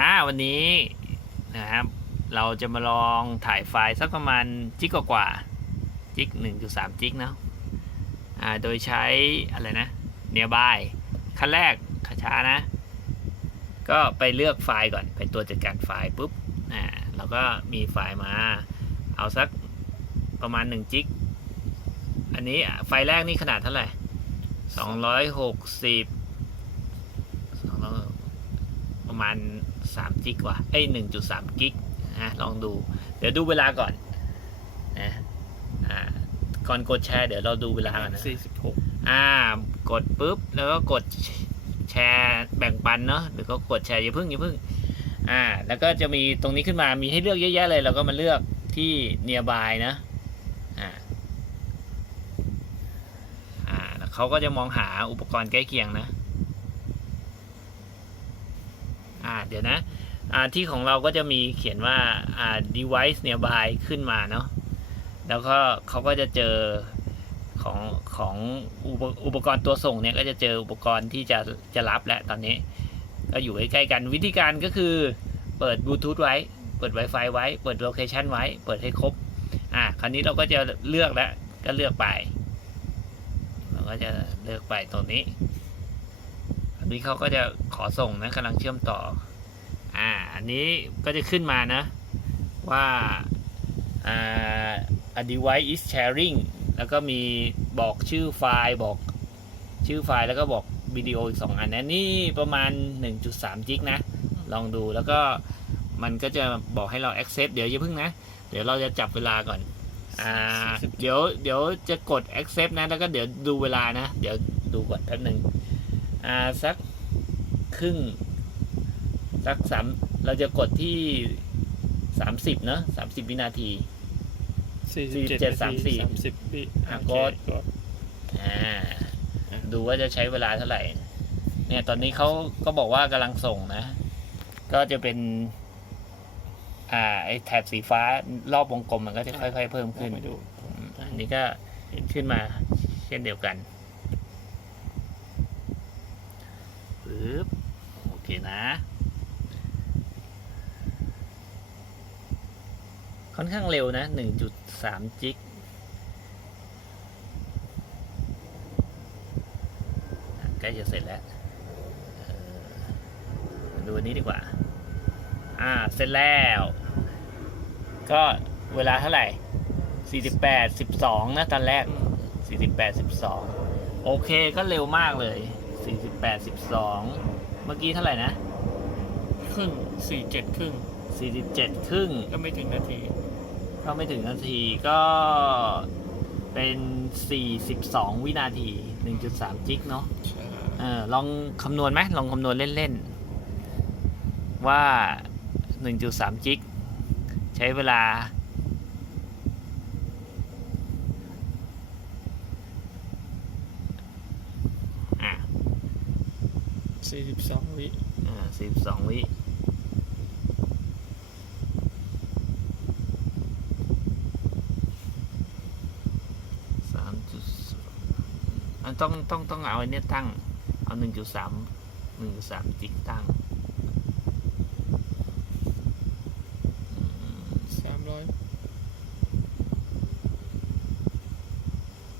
อ่าวันนี้นะครับ เราจะมาลองถ่ายไฟล์สักประมาณจิกกว่าจิก1.3 จิกเนาะอ่าโดยใช้อะไรนะเนียบายขั้นแรกช้านะ ก็ไปเลือกไฟล์ก่อน ไปตัวจัดการไฟล์ปุ๊บอ่าเราก็มีไฟล์มา เอาสักประมาณ 1 จิก อันนี้ไฟล์แรกนี่ขนาดเท่าไหร่260 ประมาณ3จิกว่าเอ้ย1.3กิกนะลองดู เดี๋ยวดูเวลาก่อนนะอ่าก่อนกดแชร์เดี๋ยวเราดูเวลาก่อนนะสี่สิบหกอ่ากดปุ๊บแล้วก็กดแชร์แบ่งปันเนาะหรือก็กดแชร์อย่าเพิ่งอย่าเพิ่งอ่าแล้วก็จะมีตรงนี้ขึ้นมามีให้เลือกเยอะแยะเลยเราก็มาเลือกที่ nearby นะอ่าอ่าแล้วเขาก็จะมองหาอุปกรณ์ใกล้เคียงนะ อ่าเดี๋ยวนะอ่าที่ของเราก็จะมีเขียนว่าอ่า device nearby ขึ้นมาเนาะแล้วก็เขาก็จะเจอของของอุปอุปกรณ์ตัวส่งเนี่ยก็จะเจออุปกรณ์ที่จะจะรับแล้วตอนนี้ ก็อยู่ใกล้ๆกันวิธีการก็คือเปิดบลูทูธไว้ เปิด Wi-Fi ไว้ เปิดโลเคชันไว้ เปิดให้ครบ อ่า คราวนี้เราก็จะเลือกแล้ว ก็เลือกไป เราก็จะเลือกไปตรงนี้ อันนี้เขาก็จะขอส่งนะกำลังเชื่อมต่อ อ่า อันนี้ก็จะขึ้นมานะ ว่าอ่า a device is sharing แล้วก็มีบอกชื่อไฟล์บอกชื่อไฟล์แล้วก็บอกวิดีโออีก2อันนะนี่ประมาณ 1.3 จิกนะ ลองดูแล้วก็มันก็จะบอกให้เรา accept เดี๋ยวอย่าเพิ่งนะ เดี๋ยวเราจะจับเวลาก่อน อ่า เดี๋ยวเดี๋ยวจะกด accept นะ แล้วก็เดี๋ยวดูเวลานะ เดี๋ยวดูก่อนแป๊บหนึ่ง อ่าสักครึ่ง สักสามเราจะกดที่30เนอะ30วินาทีสี่สิบเจ็ดสามสี่สามสิบวิอะโอเคกดอ่าดูว่าจะใช้เวลาเท่าไหร่ เนี่ยตอนนี้เขาก็บอกว่ากำลังส่งนะ ก็จะเป็น อ่าไอแถบสีฟ้ารอบวงกลมมันก็จะค่อย ๆ เพิ่มขึ้นไปดูอืมอันนี้ก็ขึ้นมาเช่นเดียวกันปึ๊บโอ เคนะ ค่อนข้างเร็วนะ 1.3 จิกใกล้จะเสร็จแล้วดูอันนี้ดีกว่า อ่า เสร็จแล้ว ก็เวลาเท่าไหร่ 48 12 นะ ตอนแรก 48 12 โอเคก็เร็วมากเลย 48 12 เมื่อกี้เท่าไหร่นะครึ่งสี่เจ็ดครึ่ง47 ครึ่ง ก็ไม่ถึงนาที ก็ไม่ถึงนาทีก็เป็น 42 วินาที 1.3 จิกเนาะใช่เออลองคำนวณไหมลองคำนวณเล่น ๆ ว่า 1.3 จิก ใช้เวลา อะ สี่สิบสองวิอ่า42วิสามจุดอันต้องต้องต้องเอาไอ้เนี้ยตั้ง เอาหนึ่งจุดสามหนึ่งจุดสามจิกตั้งอืมสามร้อย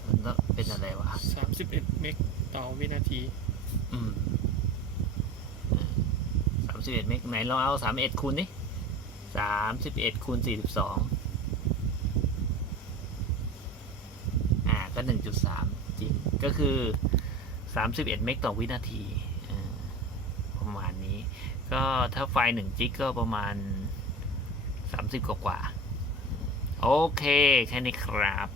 มันต้องเป็นอะไรวะสามสิบเอ็ดเมกต่อวินาที อืม สิบเอ็ดเมกไหนลองเอาสามเอ็ดคูณนี่สามสิบเอ็ดคูณสี่สิบสองอ่าก็หนึ่งจุดสามจริง ก็คือสามสิบเอ็ดเมกต่อวินาทีประมาณนี้ ก็ถ้าไฟล์หนึ่งจิกก็ประมาณสามสิบกว่า โอเค แค่นี้ครับ